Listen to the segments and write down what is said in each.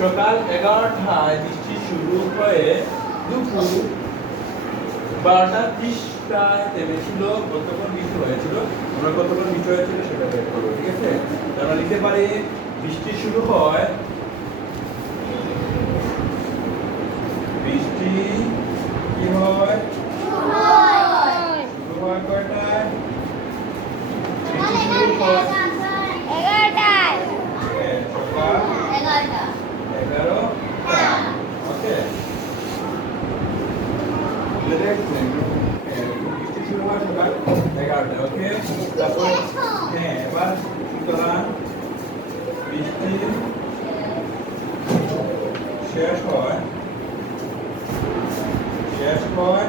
সকাল এগারোটায় বৃষ্টি শুরু হয়ে দুপুর বারোটা ত্রিশটায় থেমেছিল কতক্ষণ বৃষ্টি হয়েছিল? আমরা কতক্ষণ বৃষ্টি হয়েছিল সেটা বের করব, ঠিক আছে? আমরা লিখতে পারি, বৃষ্টি শুরু হয়, বৃষ্টি কি হয় শুরু হয় কয়টায় বৃষ্টি শুরু হয় এগারোটায় হ্যাঁ, সকাল এগারোটা এগারো ওকে বৃষ্টি শুরু হয় সকাল এগারোটা ওকে তারপর হ্যাঁ এবার সুতরাং বৃষ্টি শেষ হয় শেষ হয়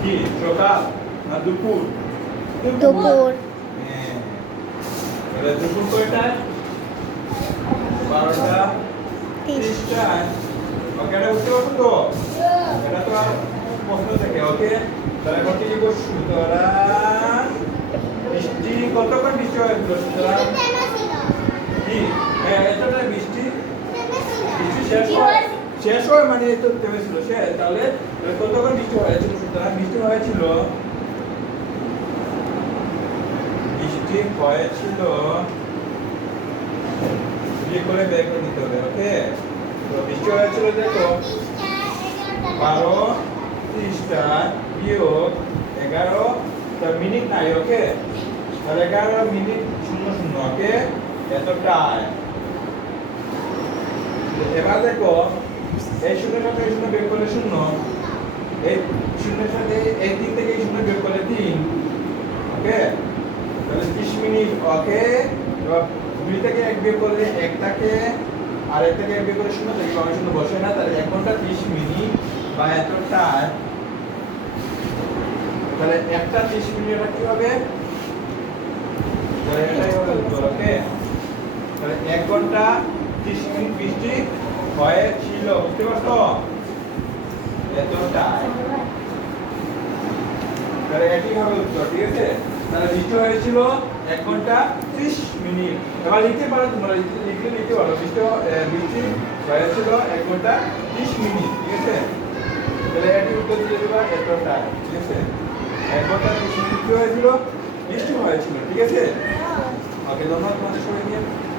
কি সকাল না দুপুর। দুপুর। হ্যাঁ দুপুর কয়টায় বারোটা তিরিশটায় ওকে বুঝতে তো? বৃষ্টি হয়েছিল হ্যাঁ শেষ হয় শেষ হয় তো থেমেছিল শেষ তাহলে কতক্ষণ বৃষ্টি হয়েছিল সুতরাং বৃষ্টি হয়েছিল বৃষ্টি হয়েছিল বের করে দিতে হবে ওকে বৃষ্টি হয়েছিল দেখো বারো, ত্রিশটা বিয়োগ এগারো, তা মিনিট নাই, ওকে? তাহলে এগারো মিনিট শূন্য শূন্য, ওকে? এতটায় এবার দেখো, এই শূন্যের সাথে শূন্য বের করলে শূন্য, এই শূন্যের সাথে এই তিন থেকে শূন্য বের করলে তিন, ওকে? তাহলে ত্রিশ মিনিট, ওকে? এবার দুই থেকে এক বের করলে এক থাকে আর এক থেকে এক বের করলে শূন্য থেকে শূন্য বসে না, তাহলে এক বা এতটায় তাহলে একটা ত্রিশ মিনিট কি হবে? এটাই এক ঘণ্টা ত্রিশ মিনিট বৃষ্টি হয়েছিল বুঝতে পারছ? এতটায় তাহলে এটি হবে উত্তর, ঠিক আছে? তাহলে বৃষ্টি হয়েছিল এক ঘণ্টা ত্রিশ মিনিট। এবার লিখতে পারো তোমরা লিখলে লিখতে পারো। বৃষ্টি বৃষ্টি হয়েছিল এক ঘণ্টা ত্রিশ মিনিট, ঠিক আছে? ঠিক আছে হয়েছিল? বৃষ্টি হয়েছিল ঠিক আছে? ওকে ধন্যবাদ তোমাদের সবাই নিয়ে